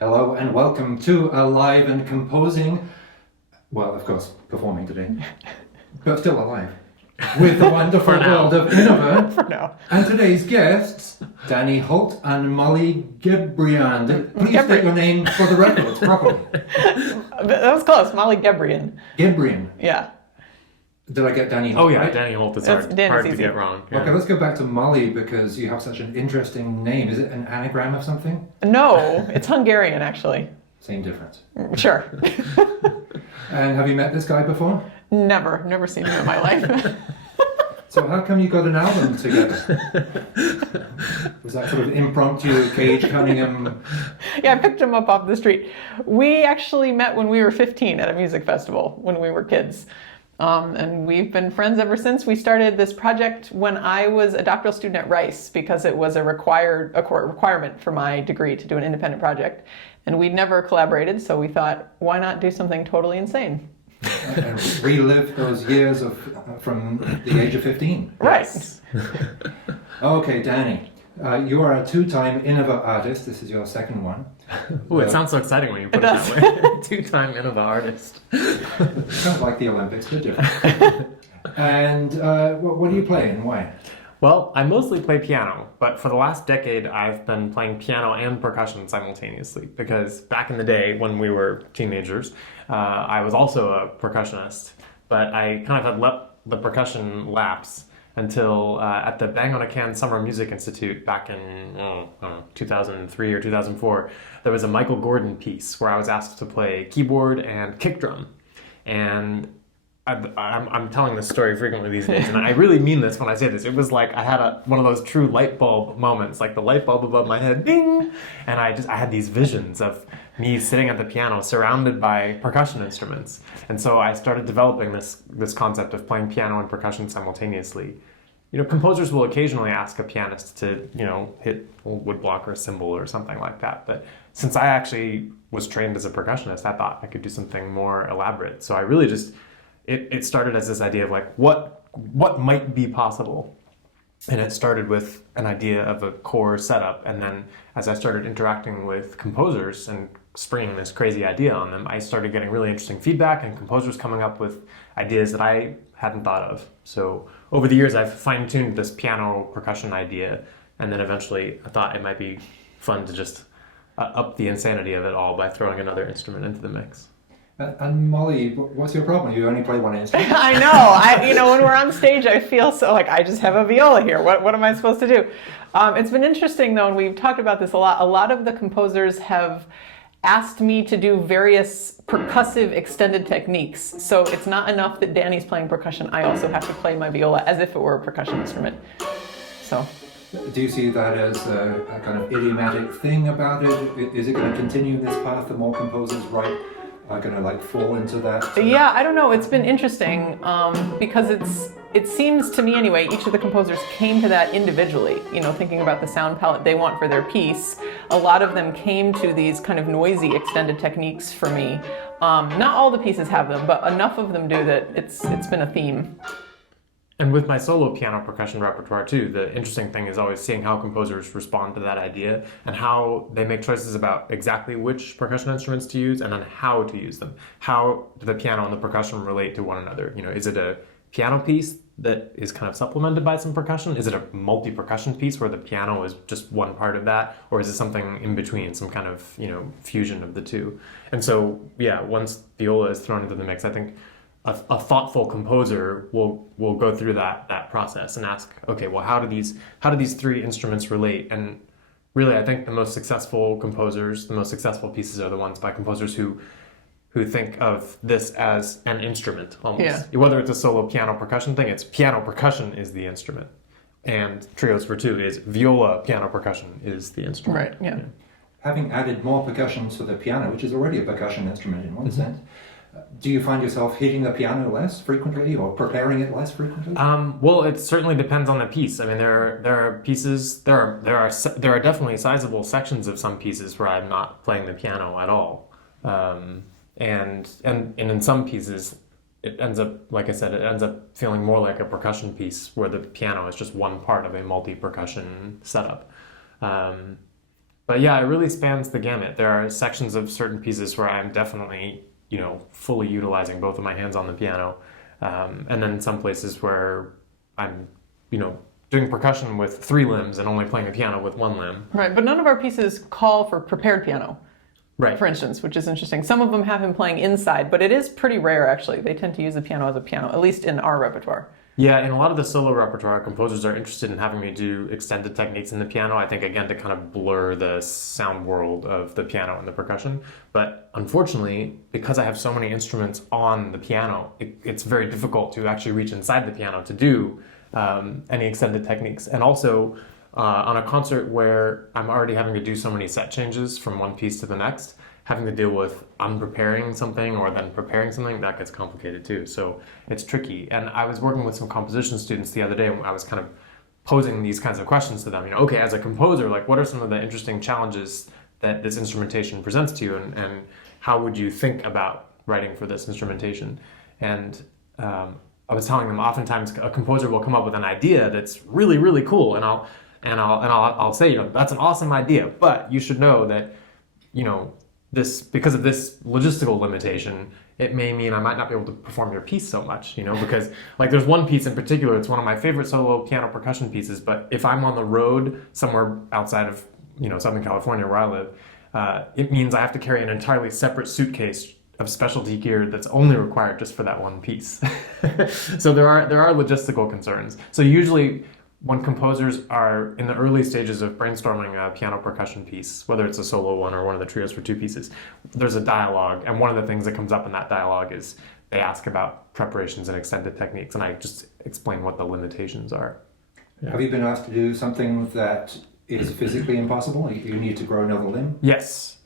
Hello and welcome to Alive and Composing, well, of course, performing today, but still alive, with the wonderful world of Innova. For now. And today's guests, Danny Holt and Molly Gebrian. Please state your name for the records properly. That was close. Molly Gebrian. Gebrian. Yeah. Did I get Danny Holt? Oh yeah, right? Danny Holt is It's hard Danny's to easy. get wrong. Yeah. Okay, let's go back to Molly because you have such an interesting name. Is it an anagram of something? No, it's Hungarian, actually. Same difference. Sure. And have you met this guy before? Never seen him in my life. So how come you got an album together? Was that sort of impromptu Cage Cunningham? Yeah, I picked him up off the street. We actually met when we were 15 at a music festival when we were kids. And we've been friends ever since. We started this project when I was a doctoral student at Rice because it was a requirement for my degree to do an independent project. And we'd never collaborated, so we thought, why not do something totally insane? And relive those years from the age of 15. Right. Okay, Danny, you are a two-time Innova artist. This is your second one. Ooh, it sounds so exciting when you put it that way. Two-time Innova artist. Kind of like the Olympics, but different. And what do you play and why? Well, I mostly play piano, but for the last decade I've been playing piano and percussion simultaneously because back in the day when we were teenagers, I was also a percussionist, but I kind of had let the percussion lapse until at the Bang on a Can Summer Music Institute back in 2003 or 2004, there was a Michael Gordon piece where I was asked to play keyboard and kick drum. And I'm telling this story frequently these days, and I really mean this when I say this. It was like I had one of those true light bulb moments, like the light bulb above my head, bing! And I had these visions of me sitting at the piano surrounded by percussion instruments. And so I started developing this concept of playing piano and percussion simultaneously. You know, composers will occasionally ask a pianist to, hit a woodblock or a cymbal or something like that. But since I actually was trained as a percussionist, I thought I could do something more elaborate. So I really just, it started as this idea of like, what might be possible? And it started with an idea of a core setup. And then as I started interacting with composers and springing this crazy idea on them, I started getting really interesting feedback and composers coming up with ideas that I hadn't thought of. So over the years, I've fine-tuned this piano percussion idea. And then eventually I thought it might be fun to just up the insanity of it all by throwing another instrument into the mix. And Molly, what's your problem? You only play one instrument. I know. When we're on stage, I feel so like I just have a viola here. What am I supposed to do? It's been interesting though, and we've talked about this a lot. A lot of the composers have asked me to do various percussive extended techniques. So it's not enough that Danny's playing percussion. I also have to play my viola as if it were a percussion instrument. So. Do you see that as a kind of idiomatic thing about it? Is it going to continue this path? The more composers write are going to fall into that? Yeah, I don't know. It's been interesting because it seems to me anyway, each of the composers came to that individually, thinking about the sound palette they want for their piece. A lot of them came to these kind of noisy extended techniques for me. Not all the pieces have them, but enough of them do that it's been a theme. And with my solo piano percussion repertoire too, the interesting thing is always seeing how composers respond to that idea and how they make choices about exactly which percussion instruments to use and then how to use them. How do the piano and the percussion relate to one another? Is it a piano piece that is kind of supplemented by some percussion? Is it a multi-percussion piece where the piano is just one part of that? Or is it something in between, some kind of, fusion of the two? And so, yeah, once viola is thrown into the mix, I think a thoughtful composer will go through that process and ask, okay, well, how do these three instruments relate? And really, I think the most successful composers, the most successful pieces are the ones by composers who think of this as an instrument almost. Yeah. Whether it's a solo piano percussion thing, it's piano percussion is the instrument. And Trios for Two is viola piano percussion is the instrument. Right, yeah. Having added more percussion to the piano, which is already a percussion instrument in one sense, do you find yourself hitting the piano less frequently or preparing it less frequently? Well, it certainly depends on the piece. I mean, there are pieces, there are definitely sizable sections of some pieces where I'm not playing the piano at all. And in some pieces, it ends up, like I said, it ends up feeling more like a percussion piece where the piano is just one part of a multi-percussion setup. But But yeah, it really spans the gamut. There are sections of certain pieces where I'm definitely, fully utilizing both of my hands on the piano. And then some places where I'm, doing percussion with 3 limbs and only playing the piano with 1 limb. Right, but none of our pieces call for prepared piano. Right. For instance, which is interesting. Some of them have him playing inside, but it is pretty rare, actually. They tend to use the piano as a piano, at least in our repertoire. Yeah, in a lot of the solo repertoire, composers are interested in having me do extended techniques in the piano, I think, again, to kind of blur the sound world of the piano and the percussion. But unfortunately, because I have so many instruments on the piano, it's very difficult to actually reach inside the piano to do any extended techniques. And also, on a concert where I'm already having to do so many set changes from one piece to the next, having to deal with unpreparing something or then preparing something, that gets complicated too. So it's tricky. And I was working with some composition students the other day, and I was kind of posing these kinds of questions to them. Okay, as a composer, like, what are some of the interesting challenges that this instrumentation presents to you, and how would you think about writing for this instrumentation? And I was telling them, oftentimes a composer will come up with an idea that's really, really cool, and I'll say, that's an awesome idea, but you should know that, this, because of this logistical limitation, it may mean I might not be able to perform your piece so much, because like there's one piece in particular, it's one of my favorite solo piano percussion pieces, but if I'm on the road somewhere outside of, Southern California where I live, it means I have to carry an entirely separate suitcase of specialty gear that's only required just for that one piece. So there are logistical concerns. So usually when composers are in the early stages of brainstorming a piano percussion piece, whether it's a solo one or one of the trios for 2 pieces, there's a dialogue, and one of the things that comes up in that dialogue is they ask about preparations and extended techniques, and I just explain what the limitations are. Yeah. Have you been asked to do something that is physically impossible? You need to grow another limb? Yes.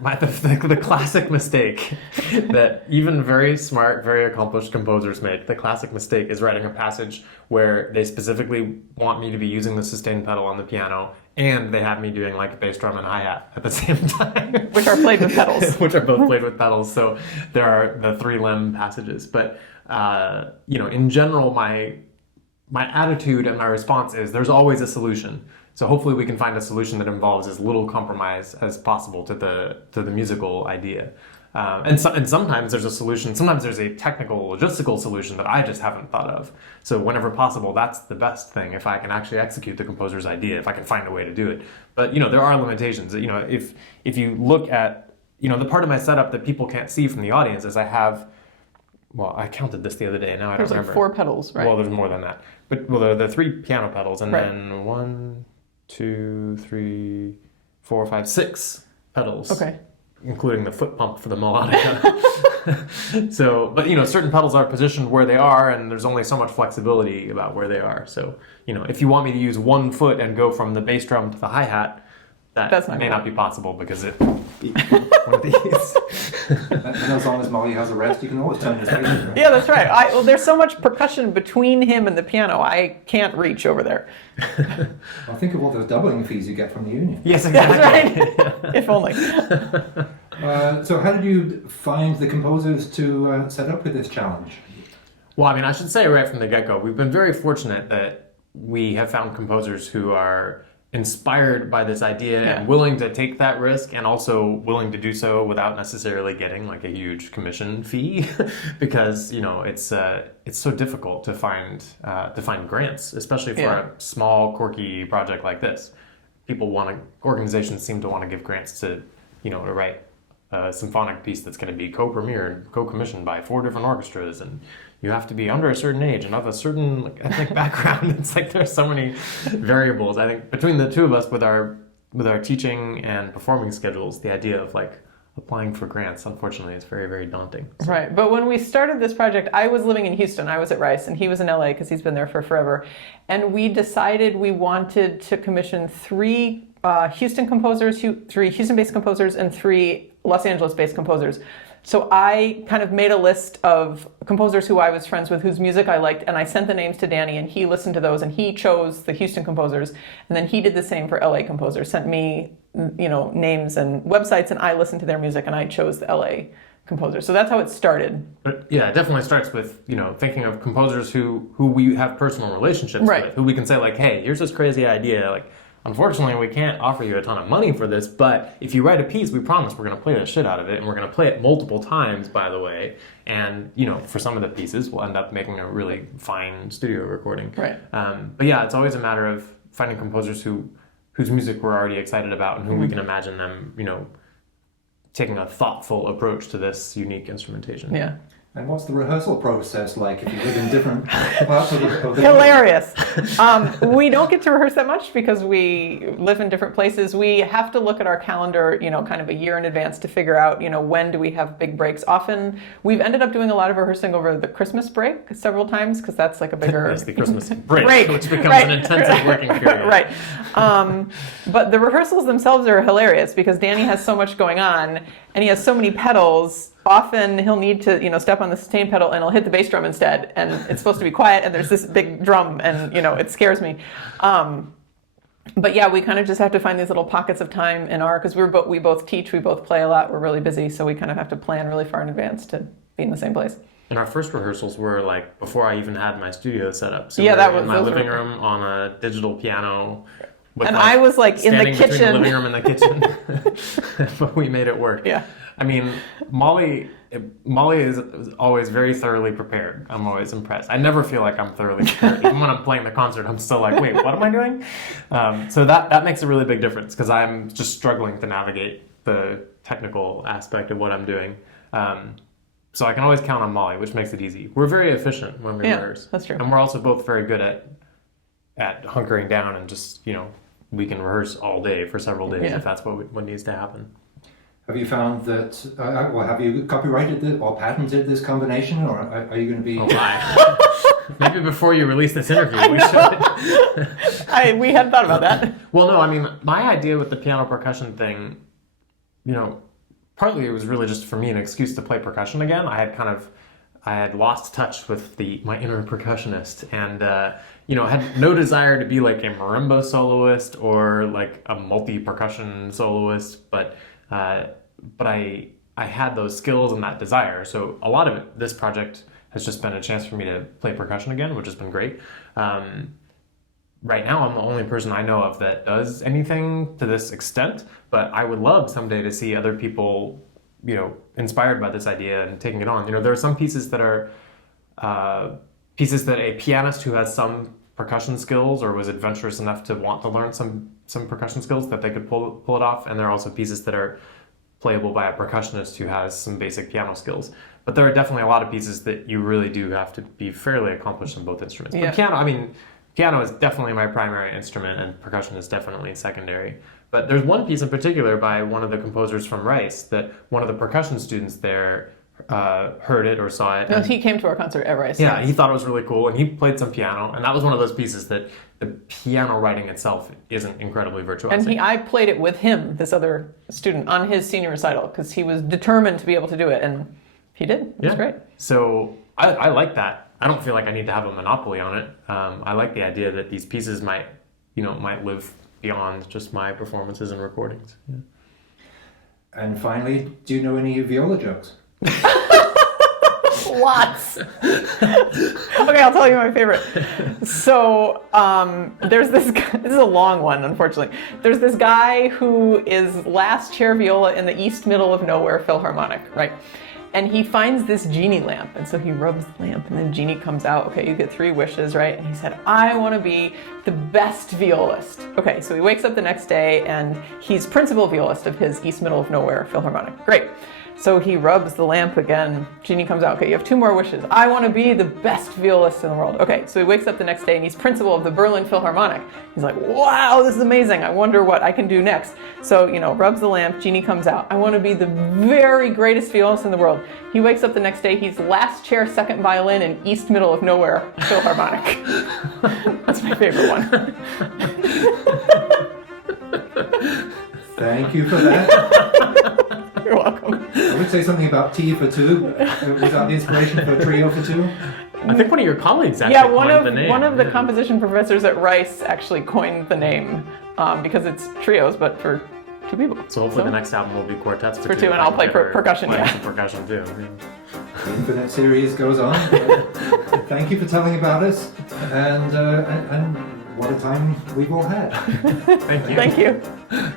The classic mistake that even very smart, very accomplished composers make, the classic mistake is writing a passage where they specifically want me to be using the sustain pedal on the piano, and they have me doing like a bass drum and hi-hat at the same time. Which are played with pedals. Which are both played with pedals. So there are the 3-limb passages. But, in general, my attitude and my response is there's always a solution. So hopefully we can find a solution that involves as little compromise as possible to the musical idea. And sometimes there's a solution, sometimes there's a technical, logistical solution that I just haven't thought of. So whenever possible, that's the best thing, if I can actually execute the composer's idea, if I can find a way to do it. But, there are limitations. If you look at, the part of my setup that people can't see from the audience is I have, well, I counted this the other day, now I don't remember. There's like 4 pedals, right? Well, there's more than that. But, there are 3 piano pedals, and right. then 1, 2, 3, 4, 5, 6 pedals. Okay. Including the foot pump for the melodica. So, but certain pedals are positioned where they are, and there's only so much flexibility about where they are. So, if you want me to use 1 foot and go from the bass drum to the hi-hat, that may not be possible because it one of these. And as long as Molly has a rest, you can always turn his bass. Right? Yeah, that's right. Well, there's so much percussion between him and the piano, I can't reach over there. Well, think of all those doubling fees you get from the union. Yes, exactly. That's right. If only. So how did you find the composers to set up with this challenge? Well, I should say right from the get-go, we've been very fortunate that we have found composers who are inspired by this idea and willing to take that risk, and also willing to do so without necessarily getting like a huge commission fee, because it's so difficult to find grants, especially for a small quirky project like this. Organizations seem to want to give grants to write a symphonic piece that's going to be co-premiered, co-commissioned by 4 different orchestras, and you have to be under a certain age and have a certain ethnic background. It's like there's so many variables. I think between the two of us, with our teaching and performing schedules, the idea of applying for grants, unfortunately, is very, very daunting. So. Right. But when we started this project, I was living in Houston. I was at Rice, and he was in LA because he's been there for forever. And we decided we wanted to commission 3 Houston-based composers and 3 Los Angeles-based composers. So I kind of made a list of composers who I was friends with, whose music I liked, and I sent the names to Danny, and he listened to those, and he chose the Houston composers, and then he did the same for LA composers, sent me, names and websites, and I listened to their music, and I chose the LA composers. So that's how it started. But yeah, it definitely starts with, thinking of composers who we have personal relationships with, who we can say hey, here's this crazy idea, unfortunately, we can't offer you a ton of money for this, but if you write a piece, we promise we're going to play the shit out of it, and we're going to play it multiple times, by the way. And, for some of the pieces, we'll end up making a really fine studio recording. Right. But yeah, it's always a matter of finding composers whose music we're already excited about and who we can imagine them, taking a thoughtful approach to this unique instrumentation. Yeah. And what's the rehearsal process like if you live in different parts of the Hilarious. We don't get to rehearse that much because we live in different places. We have to look at our calendar, kind of a year in advance to figure out, when do we have big breaks. Often we've ended up doing a lot of rehearsing over the Christmas break several times because that's like a bigger... Yes, the Christmas break, which becomes an intensive working period. Right. But the rehearsals themselves are hilarious because Danny has so much going on and he has so many pedals. Often he'll need to, step on the sustain pedal and he'll hit the bass drum instead. And it's supposed to be quiet and there's this big drum and, it scares me. But yeah, we kind of just have to find these little pockets of time in because we both teach, we both play a lot, we're really busy. So we kind of have to plan really far in advance to be in the same place. And our first rehearsals were like before I even had my studio set up. So yeah, we were in my living room on a digital piano. And I was like in the kitchen. Standing between the living room and the kitchen. But we made it work. Yeah. I mean, Molly is always very thoroughly prepared. I'm always impressed. I never feel like I'm thoroughly prepared. Even when I'm playing the concert, I'm still like, wait, what am I doing? So that makes a really big difference because I'm just struggling to navigate the technical aspect of what I'm doing. So I can always count on Molly, which makes it easy. We're very efficient when we rehearse. That's true. And we're also both very good at hunkering down and just, we can rehearse all day for several days if that's what needs to happen. Have you found that, have you copyrighted this or patented this combination, or are you going to be... Oh, my. Maybe before you release this interview, we should. We hadn't thought about that. Well, no, I mean, my idea with the piano percussion thing, partly it was really just for me an excuse to play percussion again. I had lost touch with my inner percussionist and, had no desire to be like a marimba soloist or like a multi-percussion soloist, but I had those skills and that desire. So a lot of this project has just been a chance for me to play percussion again, which has been great. Right now, I'm the only person I know of that does anything to this extent, but I would love someday to see other people, inspired by this idea and taking it on. There are some pieces that are pieces that a pianist who has some percussion skills or was adventurous enough to want to learn some percussion skills that they could pull it off, and there are also pieces that are playable by a percussionist who has some basic piano skills. But there are definitely a lot of pieces that you really do have to be fairly accomplished in both instruments. Yeah. But piano is definitely my primary instrument and percussion is definitely secondary. But there's one piece in particular by one of the composers from Rice that one of the percussion students there heard it or saw it. No, he came to our concert at Rice. Yeah, he thought it was really cool, and he played some piano, and that was one of those pieces that the piano writing itself isn't incredibly virtuosic. And I played it with him, this other student, on his senior recital, because he was determined to be able to do it, and he did. It was great. So I like that. I don't feel like I need to have a monopoly on it. I like the idea that these pieces might live beyond just my performances and recordings. Yeah. And finally, do you know any viola jokes? Lots. Okay, I'll tell you my favorite. So there's this guy, this is a long one, unfortunately. There's this guy who is last chair viola in the East Middle of Nowhere Philharmonic, right? And he finds this genie lamp, and so he rubs the lamp, and then the genie comes out. Okay, you get 3 wishes, right? And he said, I want to be the best violist. Okay, so he wakes up the next day, and he's principal violist of his East Middle of Nowhere Philharmonic. Great. So he rubs the lamp again. Genie comes out. Okay, you have 2 more wishes. I want to be the best violist in the world. Okay, so he wakes up the next day and he's principal of the Berlin Philharmonic. He's like, wow, this is amazing. I wonder what I can do next. So, rubs the lamp. Genie comes out. I want to be the very greatest violist in the world. He wakes up the next day. He's last chair, second violin in East Middle of Nowhere Philharmonic. That's my favorite one. Thank you for that. You're welcome. I would say something about T for 2. Was that the inspiration for Trio for 2? I think one of your colleagues actually coined the name. One of the composition professors at Rice actually coined the name because it's trios, but for 2 people. So hopefully the next album will be quartets for 2, and I'll play percussion. Some percussion too. Yeah. The Infinite series goes on. Thank you for telling about us, and what a time we've all had. Thank you. Thank you.